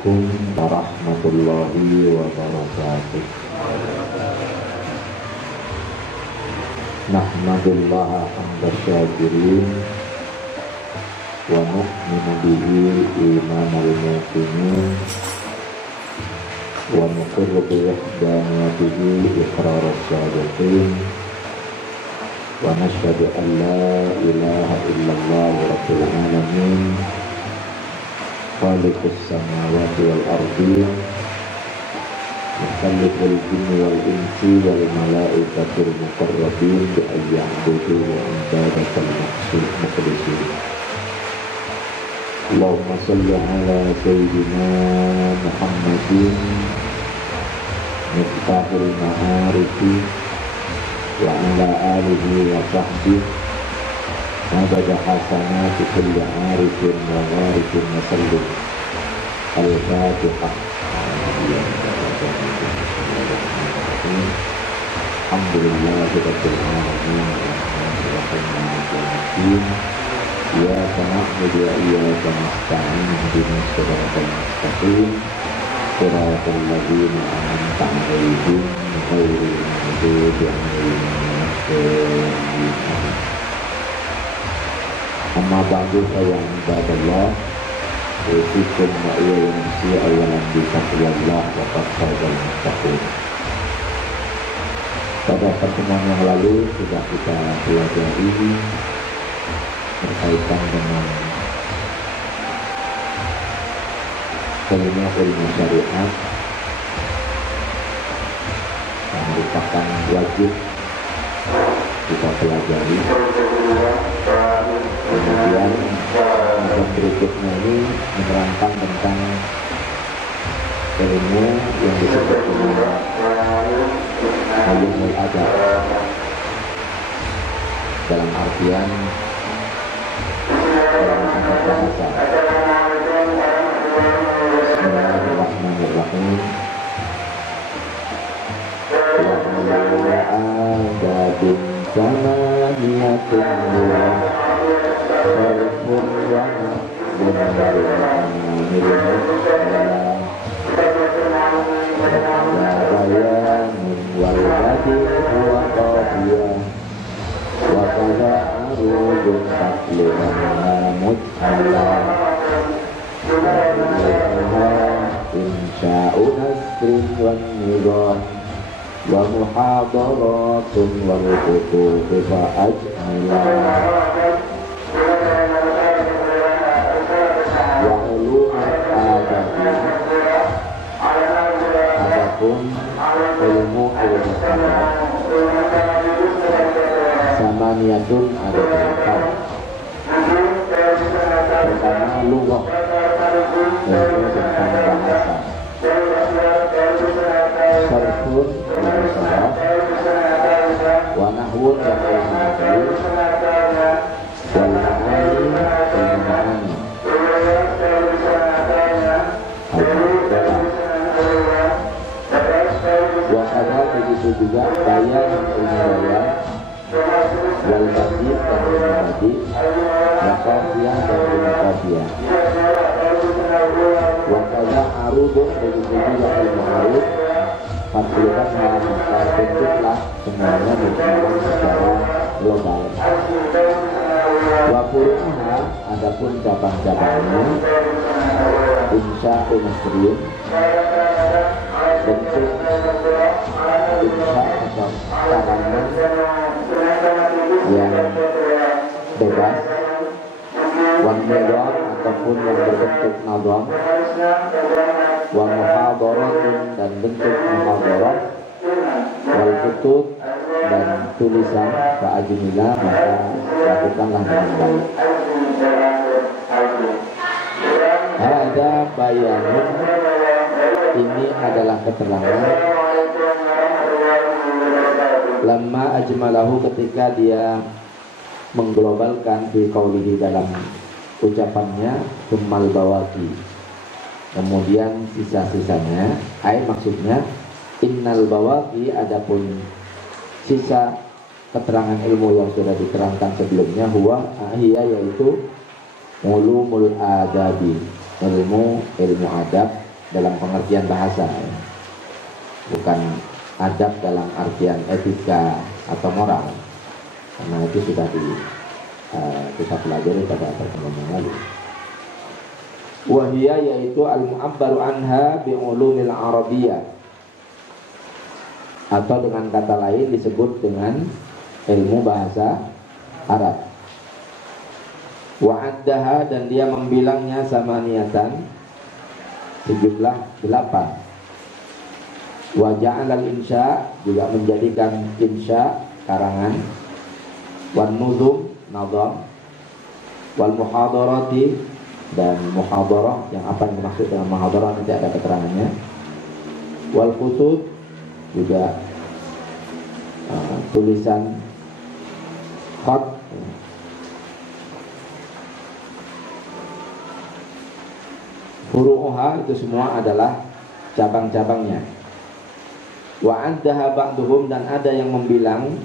Assalamualaikum warahmatullahi wabarakatuh. Nahmadullaha hamda syakirin wa nu'minu bihi imanal muqinin wa nuqirru bi wahdaniyatihi iqraras sadiqin wa nashhadu an la ilaha illallah rabbul alamin khaliqus samawati wal ardi mukalliful jinni wal insi wal malaikatil muqarrabin bi ayya'budu wa ibadatul mukhlisin. Allahumma salli ala sayyidina Muhammadin miftahil ma'arifi wa ala alihi wa sahbihi Abada hasanati kulli arifin wa gharifin wa sallim. Al-Fatihah. Alhamdulillahi rabbil alamin. Ar-Rahmanir-Rahim. Iyyaka na'budu wa iyyaka nasta'in. Ihdinas siratal mustaqim. Siratal ladzina an'amta 'alaihim ghairil maghdubi 'alaihim waladdallin. Amma ba'du sayang ibadallah, usikum wa iya nafsi awalan bitaqwallah wa taqwal mustaqim. Pada pertemuan yang lalu sudah kita pelajari berkaitan dengan ilmu syariat yang merupakan wajib kita pelajari. Kemudian yang berikutnya ini menerangkan tentang ilmu yang disebut dengan ulumul adab, dalam artian dalam kata bahasa. Bismillahirrahmanirrahim. Wa adabin samaniyatun Khalifun wa binaril bayanin wal badi wa qadiyah wa kaza arudun takliman mut'ala insya'u nasrin wa nizam wa muhadaratun wal kutubi fa ajmilah ilmu adab samaniyatun ada 8. Pertama lughah, ilmu tentang bahasa. Sarfun bahasa, wa nahwun dan ilmu nahwu, wal ma'ani ilmu ma'ani. Wakada begitu juga bayan ilmu bayan, wal badi dan ilmu badi, wakafiyah dan ilmu kafiyah. Wakada arudun begitu juga ilmu arud, fasilitas maka bentuklah semuanya berkembang secara global. Wafuru'uha adapun cabang-cabangnya, insya'u nasrin bentuk insya atau tahanan yang bebas, wan nidam ataupun yang berbentuk nadam, wa muhadaratun dan bentuk muhadarat, wal kutub dan tulisan fa'ajmilah maka lakukanlah dengan baik. Ada bayanun, ini adalah keterangan lamma ajmalahu ketika dia mengglobalkan di qaulihi dalam ucapannya tsummal bawaqi, kemudian sisa-sisanya, maksudnya innal bawaqi adapun sisa keterangan ilmu yang sudah diterangkan sebelumnya huwa ahiyah yaitu ulumul adabi, ilmu adab dalam pengertian bahasa, ya. Bukan adab dalam artian etika atau moral, karena itu sudah kita pelajari pada pertemuan yang lalu. Wahia yaitu al-mu'abbaru anha bi'ulumil arabiyyah, atau dengan kata lain disebut dengan ilmu bahasa Arab. Wa'addaha, dan dia membilangnya samaniyatan, sejumlah 8. Wa ja'alal insya, juga menjadikan insya karangan, wan nuzum nazam, wal muhadarati, dan muhadarah, yang apa yang dimaksud dengan muhadarah nanti ada keterangannya, wal qusud, juga tulisan khat, furu'uha, itu semua adalah cabang-cabangnya. Wa addaha ba'duhum, dan ada yang membilang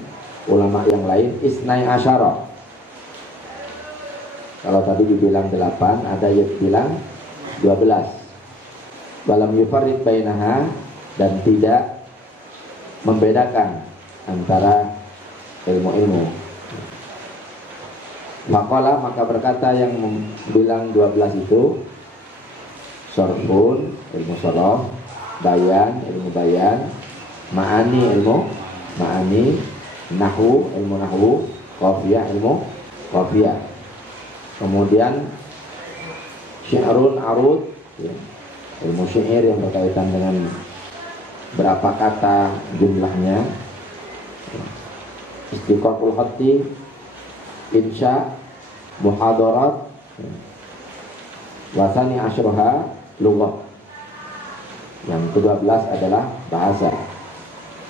ulama yang lain isnai asyara. Kalau tadi dibilang 8, ada yang bilang 12. Walam yufarriq bainaha, dan tidak membedakan antara ilmu-ilmu. Maqala, maka berkata yang bilang 12 itu, sorfun, ilmu sorof, bayan, ilmu bayan, ma'ani, ilmu ma'ani, nahwu, ilmu nahwu, qafiyah, ilmu qafiyah. Kemudian syi'run, arud, ya, ilmu syair yang berkaitan dengan berapa kata jumlahnya, istiqaqul khatti, insya, muhadarat, wasani asyroha, lughah. Yang ke-12 adalah bahasa.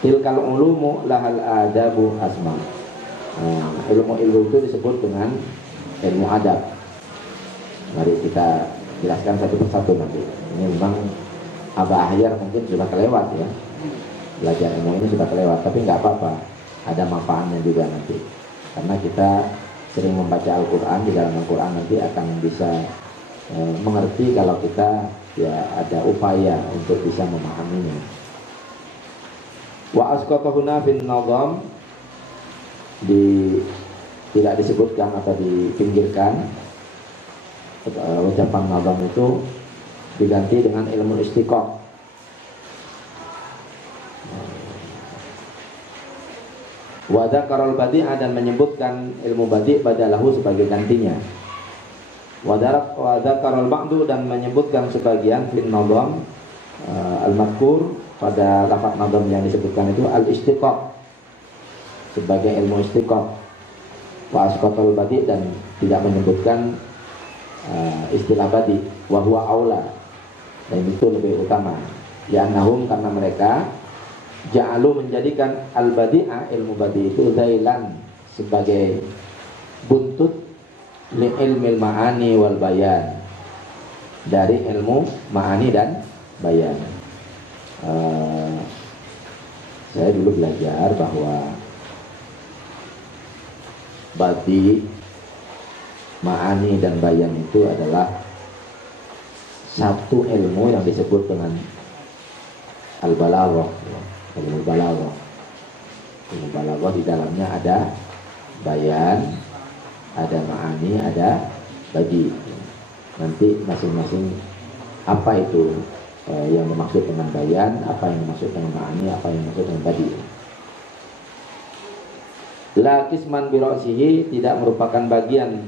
Tilkal ulumu lahal adabu asma. Ilmu-ilmu itu disebut dengan ilmu adab. Mari kita jelaskan satu persatu nanti. Ini memang Abah Ahyar mungkin sudah kelewat, ya. Belajar ilmu ini sudah kelewat, tapi nggak apa-apa. Ada manfaatnya juga nanti. Karena kita sering membaca Al-Quran, di dalam Al-Quran nanti akan bisa mengerti kalau kita ya ada upaya untuk bisa memahaminya. Wa asqatahuna bin nazam, tidak disebutkan atau dipinggirkan. Ucapan nazam itu diganti dengan ilmu istiqaq. Wa dzakarul badi'a, dan menyebutkan ilmu badi' badalahu sebagai gantinya. Wa dzakarul ba'du, dan menyebutkan sebagian fil nazam al-madhkur, pada lafaz nazam yang disebutkan itu al-istiqaq, sebagai ilmu istiqaq. Wa asqatul badi', dan tidak menyebutkan istilah badi', wa huwa aula, dan itu lebih utama. Ya annahum, karena mereka ja'alu, menjadikan al-badi'ah, ilmu badi' itu zailan, sebagai buntut li ilmil ma'ani wal bayan, dari ilmu ma'ani dan bayan. Saya dulu belajar bahwa badi', ma'ani dan bayan itu adalah satu ilmu yang disebut dengan al-balaghah. Ilmu balaghah. Ilmu balaghah di dalamnya ada bayan, ada ma'ani, ada badi'. Nanti masing-masing apa itu yang dimaksud dengan bayan, apa yang dimaksud dengan ma'ani, apa yang dimaksud dengan badi'. La qisman bi ra'sihi, tidak merupakan bagian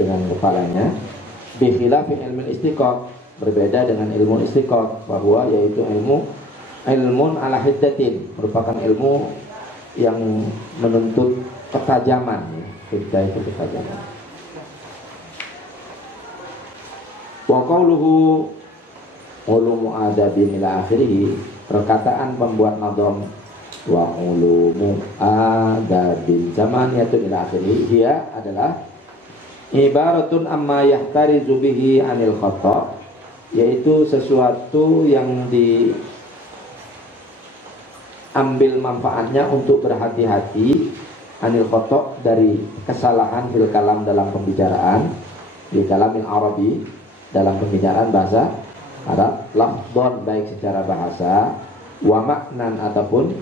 dengan kepalanya. Bi khilafi ilmu istiqaq, berbeda dengan ilmu istiqaq, bahwa yaitu ilmun ala hiddatin, merupakan ilmu yang menuntut ketajaman, ya. Hiddah itu ketajaman. Wa qawluhu ulumu adabin ila akhirih, perkataan pembuat nazam wa ulumu adabin zamaniyatun ila akhirih, dia adalah ibaratun amma yahtarizu bihi anil khata', yaitu sesuatu yang diambil manfaatnya untuk berhati-hati, anil khata', dari kesalahan fil kalam, dalam pembicaraan, di kalamin Arabi, dalam pembicaraan bahasa Arab, lafdhon baik secara bahasa, wa maknan ataupun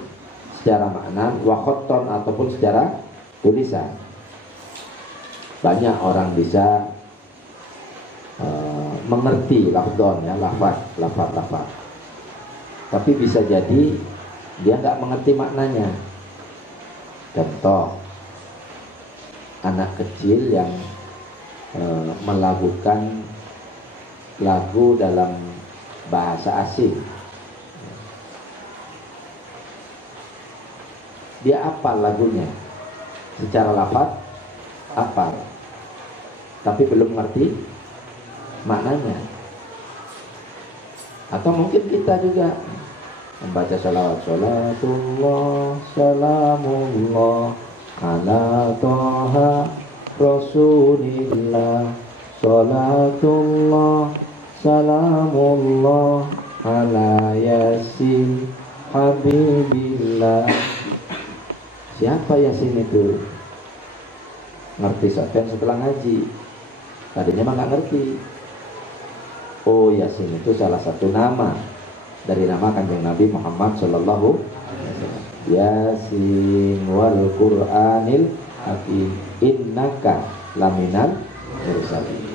secara makna, wa khotton ataupun secara tulisan. Banyak orang bisa mengerti lafdhon, ya, lafaz. Tapi bisa jadi dia nggak mengerti maknanya. Contoh, anak kecil yang melakukan lagu dalam bahasa asing, dia hafal lagunya secara lafaz, hafal, tapi belum mengerti maknanya. Atau mungkin kita juga membaca salawat, salatullah salamullah ala toha rasulillah, salatullah salamullah ala yasin habibillah. Siapa Yasin itu? Ngerti setelah ngaji. Tadinya mah nggak ngerti. Oh, Yasin itu salah satu nama dari nama Kanjeng Nabi Muhammad Sallallahu Alaihi Wasallam. Yasin wal Qur'anil Hakim innaka laminal mursalin.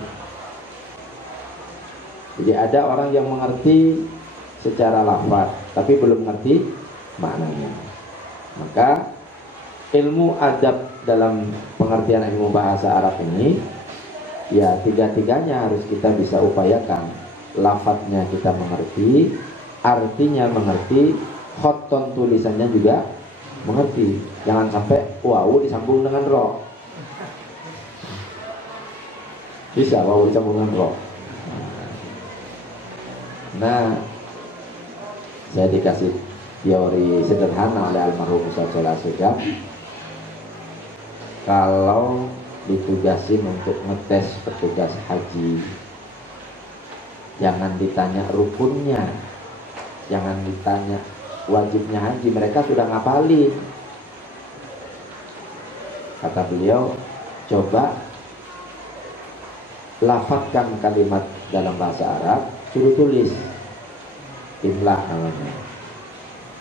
Jadi ada orang yang mengerti secara lafaz tapi belum mengerti maknanya. Maka ilmu adab dalam pengertian ilmu bahasa Arab ini, ya, tiga-tiganya harus kita bisa upayakan. Lafadznya kita mengerti, artinya mengerti, khotton tulisannya juga mengerti. Jangan sampai wawu disambung dengan ro. Bisa wawu disambung dengan ro. Nah, saya dikasih teori sederhana oleh almarhum Ustaz Sholeh Asegaf. Kalau ditugasin untuk ngetes petugas haji, jangan ditanya rukunnya, jangan ditanya wajibnya haji, mereka sudah ngapalin. Kata beliau, coba lafadzkan kalimat dalam bahasa Arab, suruh tulis, imla namanya,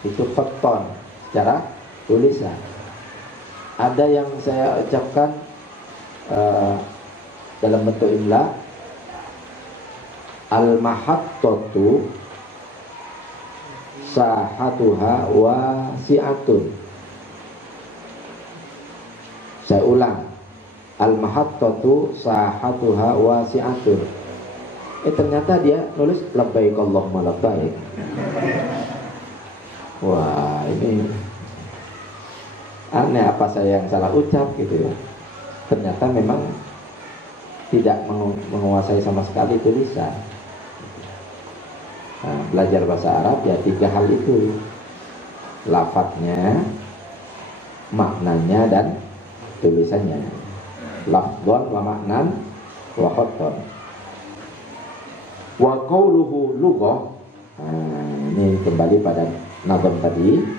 itu khotton secara tulisan. Ada yang saya ucapkan dalam bentuk imla, al-mahattatu sahatuha wasi'atun. Saya ulang, al-mahattatu sahatuha wasi'atun. Ternyata dia nulis labbaik Allahumma labbaik. Wah, ini aneh, apa saya yang salah ucap gitu ya. Ternyata memang tidak menguasai sama sekali tulisan. Nah, belajar bahasa Arab ya tiga hal itu, lafadznya, maknanya, dan tulisannya. Lafdzon wa maknan wa khotton. Wa qauluhu lughah. Nah, ini kembali pada nadom tadi.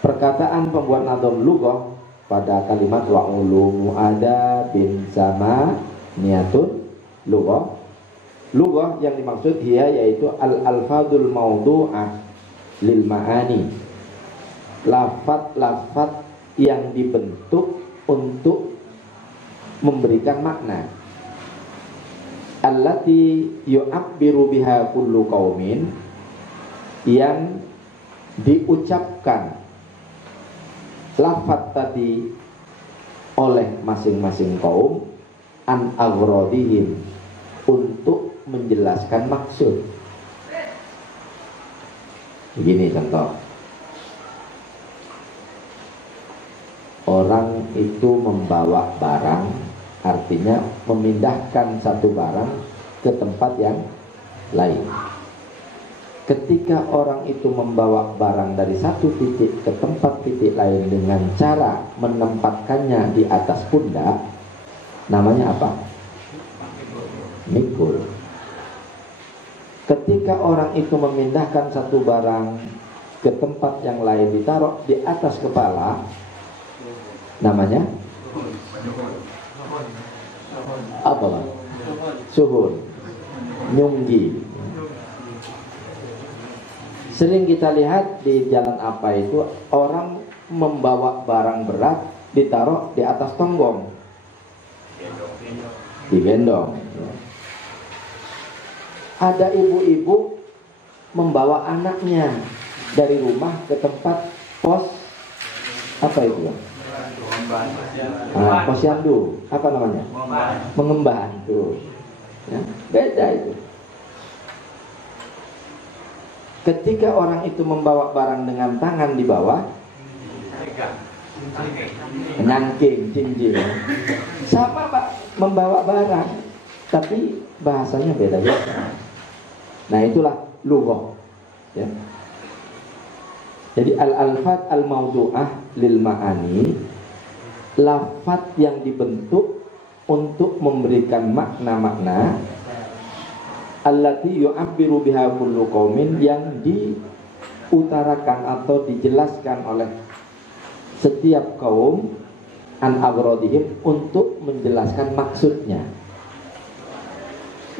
Perkataan pembuat nadom lughah pada kalimat wa ulumu ada bin sama niatun lughah. Lughah yang dimaksud dia yaitu al-alfadul maudu'ah lil ma'ani, lafaz-lafaz yang dibentuk untuk memberikan makna. Allati yu'abbiru biha kullu qaumin, yang diucapkan lafaz tadi oleh masing-masing kaum an aghradihim, untuk menjelaskan maksud. Begini contoh, orang itu membawa barang, artinya memindahkan satu barang ke tempat yang lain. Ketika orang itu membawa barang dari satu titik ke tempat titik lain dengan cara menempatkannya di atas pundak, namanya apa? Mikul. Ketika orang itu memindahkan satu barang ke tempat yang lain, ditaruh di atas kepala, namanya apa, Bang? Suhun, nyunggi. Sering kita lihat di jalan apa itu orang membawa barang berat ditaruh di atas tonggong, digendong. Ada ibu-ibu membawa anaknya dari rumah ke tempat pos apa itu? Posyandu, apa namanya? Mengemban tuh. Ya, beda itu. Ketika orang itu membawa barang dengan tangan di bawah, nyangking, cincin, sama Pak, membawa barang, tapi bahasanya beda ya. Nah itulah lughah. Ya. Jadi al-alfat al-mawdu'ah lil ma'ani, lafaz yang dibentuk untuk memberikan makna-makna, allati yu'abbiru biha kullu qaumin, yang diutarakan atau dijelaskan oleh setiap kaum an agradihim, untuk menjelaskan maksudnya.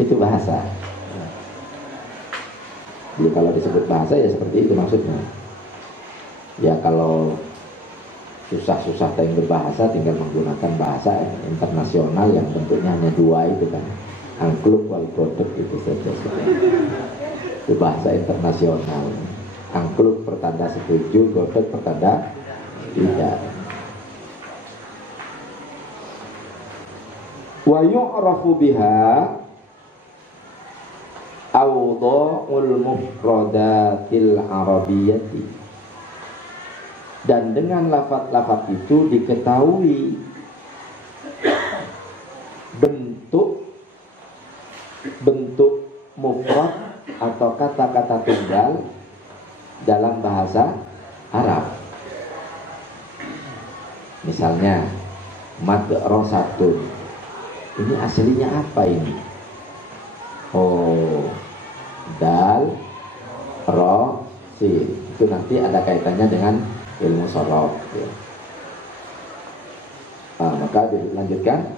Itu bahasa. Jadi kalau disebut bahasa ya seperti itu maksudnya. Ya kalau susah-susah yang berbahasa tinggal menggunakan bahasa internasional yang bentuknya hanya dua itu kan, angkluk wal godok, itu saja. Itu bahasa internasional. Angkluk pertanda setuju, godok pertanda tidak. Wa yu'rafu biha awdha'ul mufradatil arabiyyati, dan dengan lafaz-lafaz itu diketahui bentuk mufrad atau kata-kata tunggal dalam bahasa Arab. Misalnya madrasatun, ini aslinya apa ini? Oh, dal, ro, sin. Itu nanti ada kaitannya dengan ilmu sorof ya. Maka dilanjutkan,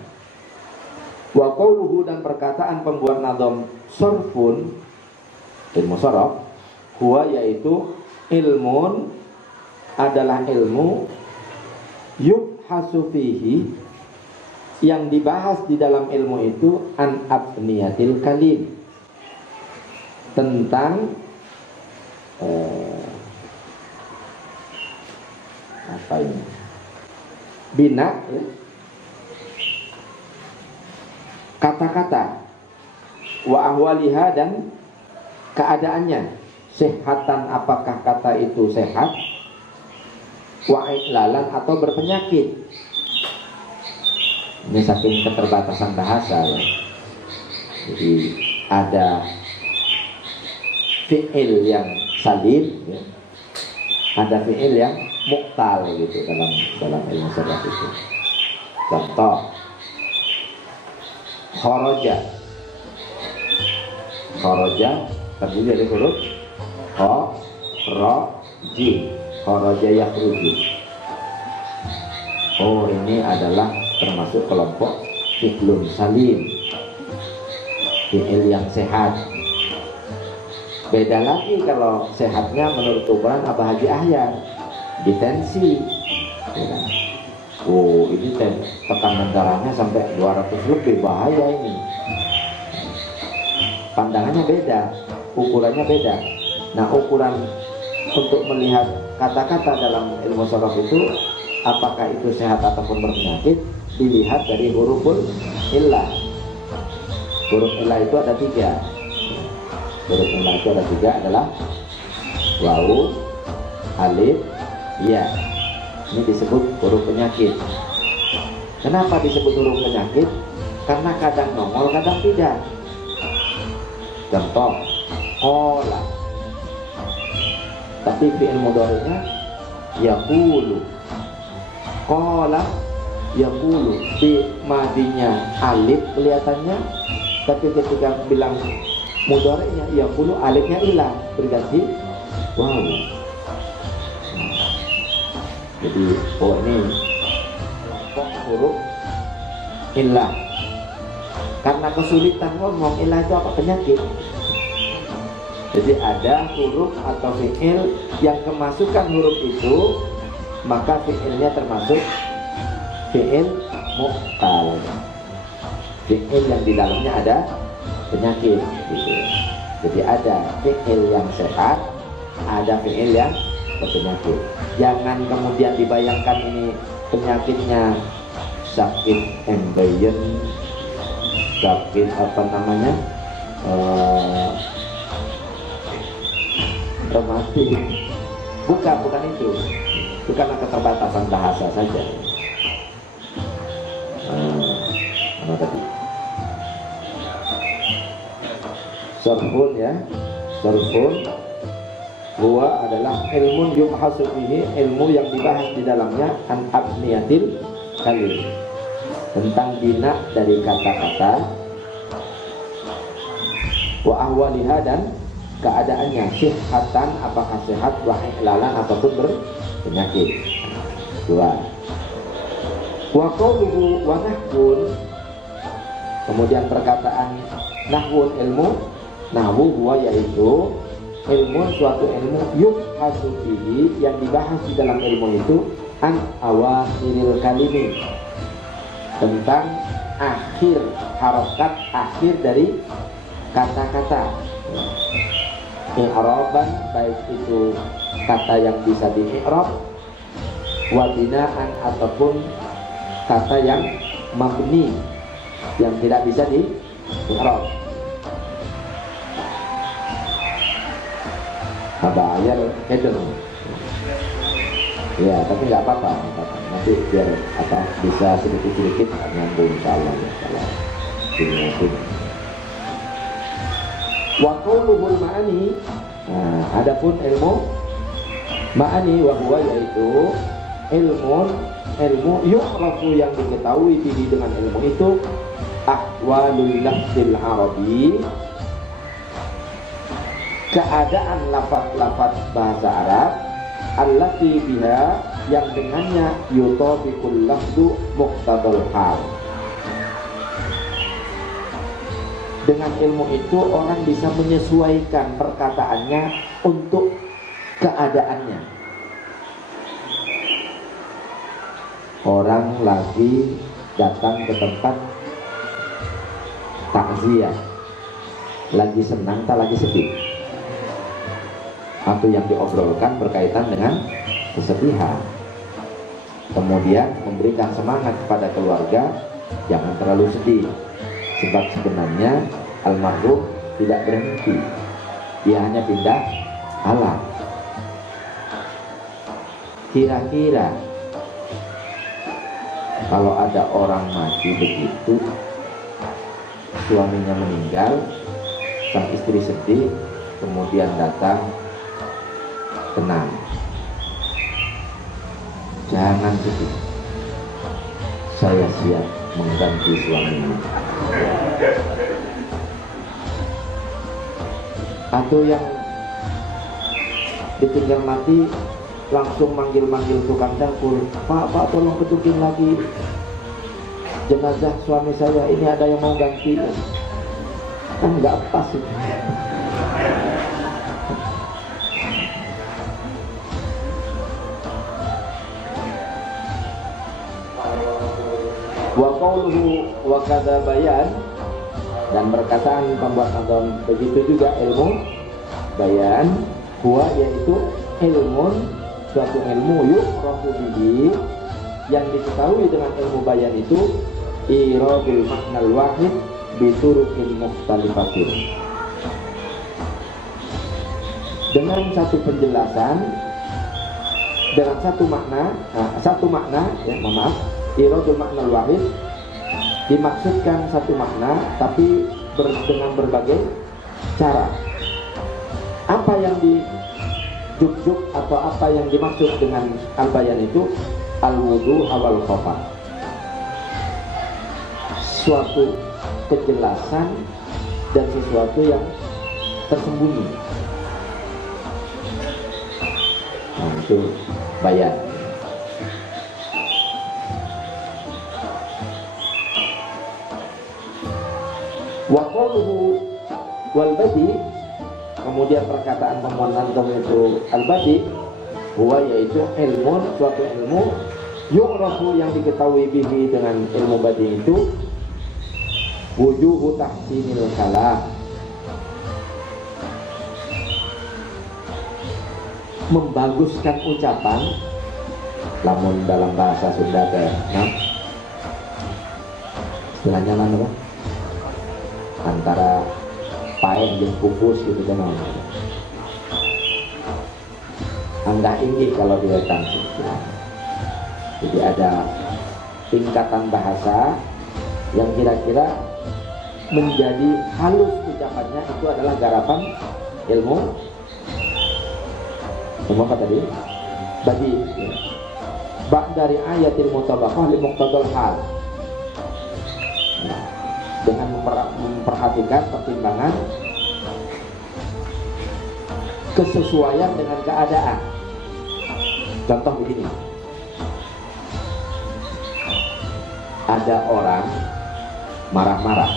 wa qauluhu, dan perkataan pembuat nadom sorfun, ilmu sorof, huwa, yaitu ilmun, adalah ilmu, yubhasu fihi, yang dibahas di dalam ilmu itu, an abniyatil kalim, tentang apa ini? Bina ya, kata-kata, wa ahwaliha, dan keadaannya, sehatan, apakah kata itu sehat, wa iklalan, atau berpenyakit. Ini saking keterbatasan bahasa ya. Jadi ada fi'il yang salim ya, ada fi'il yang muktal gitu dalam ilmu sharaf itu. Contoh, kharaja terdiri dari huruf kha, ra, jim. Kharaja yakhruju. Oh, ini adalah termasuk kelompok fi'lun salim, fi'il yang sehat. Beda lagi kalau sehatnya menurut ukuran Abah Haji Ahyar, ditensi ya kan? Oh, ini tekanan darahnya sampai 200 lebih, bahaya ini. Pandangannya beda, ukurannya beda. Nah, ukuran untuk melihat kata-kata dalam ilmu sharaf itu, apakah itu sehat ataupun berpenyakit, dilihat dari huruful illah. Huruf illah itu ada 3. Huruf illah itu ada 3, adalah wawu, alif, ya. Ini disebut huruf penyakit. Kenapa disebut huruf penyakit? Karena kadang nongol, kadang tidak. Contoh, qala, tapi fi'il mudhari'nya yaqulu. Qala yaqulu, di madinya alif kelihatannya, tapi ketika bilang mudhari'nya yaqulu, alifnya hilang, berganti wawu. Jadi, oh ini huruf illah. Karena kesulitan ngomong, illah itu apa? Penyakit. Jadi ada huruf atau fi'il yang kemasukan huruf itu, maka fi'ilnya termasuk fi'il mu'tal, fi'il yang di dalamnya ada penyakit gitu. Jadi ada fi'il yang sehat, ada fi'il yang berpenyakit. Jangan kemudian dibayangkan ini penyakitnya sakit embryon, sakit apa namanya, rematik. Bukan itu. Itu karena keterbatasan bahasa saja. Apa tadi? Sarfun ya. Sarfun huwa adalah ilmu yubhasu fihi, ilmu yang dibahas di dalamnya an abniyatil kalim, tentang bina dari kata-kata, wa ahwaliha dan keadaannya, sihatan apakah sehat, wa ilalan apapun berpenyakit. Dua. Wa qawluhu wa nahwun, kemudian perkataan nahwun ilmu, nahwu huwa yaitu ilmu suatu ilmu yubhasu fihi yang dibahas di dalam ilmu itu an awakhiril kalimi, tentang akhir harokat, akhir dari kata-kata. I'raban, baik itu kata yang bisa di-i'rab, wa binaan ataupun kata yang mabni yang tidak bisa di-i'rab. Bayar hedon. Ya, tapi nggak apa-apa. Nanti biar apa bisa sedikit-sedikit nyambung insyaallah. Wa qauluhul ma'ani. Nah, adapun ilmu ma'ani wa huwa yaitu ilmu yu'rafu yang diketahui bihi dengan ilmu itu ahwalul lafzil arabi, keadaan lafaz-lafaz bahasa Arab, allati biha yang dengannya yutabiqul lafzu muqtadal hal. Dengan ilmu itu orang bisa menyesuaikan perkataannya untuk keadaannya. Orang lagi datang ke tempat takziah, lagi senang tak lagi sedih, atau yang diobrolkan berkaitan dengan kesedihan, kemudian memberikan semangat kepada keluarga, jangan terlalu sedih, sebab sebenarnya almarhum tidak berhenti, dia hanya pindah alam. Kira-kira kalau ada orang mati begitu, suaminya meninggal, sang istri sedih, kemudian datang, tenang, jangan sedih, saya siap mengganti suaminya. Atau yang ditinggal mati langsung manggil-manggil tukang dapur, Pak tolong ketukin lagi jenazah suami saya, ini ada yang mau ganti. Kan nggak pas itu. Wa qauluhu wa kadza bayan, dan perkataan pembuat nazam begitu juga ilmu bayan, huwa yaitu ilmun, suatu ilmu yu'rafu bihi yang diketahui dengan ilmu bayan itu iradul maknal wahid bituruqil mukhtalifatin, dengan satu penjelasan, dengan satu makna, ya maaf, iradul maknal wahid dimaksudkan satu makna tapi dengan berbagai cara. Apa yang dijuk atau apa yang dimaksud dengan al-bayan itu al-wudu awal khofa, suatu kejelasan dan sesuatu yang tersembunyi. Nah, itu bayan. Wa qawluhu wal badi, kemudian perkataan pemohon itu al-badi, huwa yaitu ilmu, suatu ilmu yu'rafu yang diketahui bihi dengan ilmu badi itu wujuhu tahsinil kalam, membaguskan ucapan, lamun dalam bahasa Sunda teh nah istilahnya apa? Antara paen dan pupus gitu kan. Angga inggih kalau di wetan. Jadi ada tingkatan bahasa yang kira-kira menjadi halus ucapannya, itu adalah garapan ilmu apa tadi? Badi. Bak dari ayatil mutabaqah li muqtadal hal. Nah, dengan memperhatikan pertimbangan kesesuaian dengan keadaan. Contoh begini, ada orang marah-marah,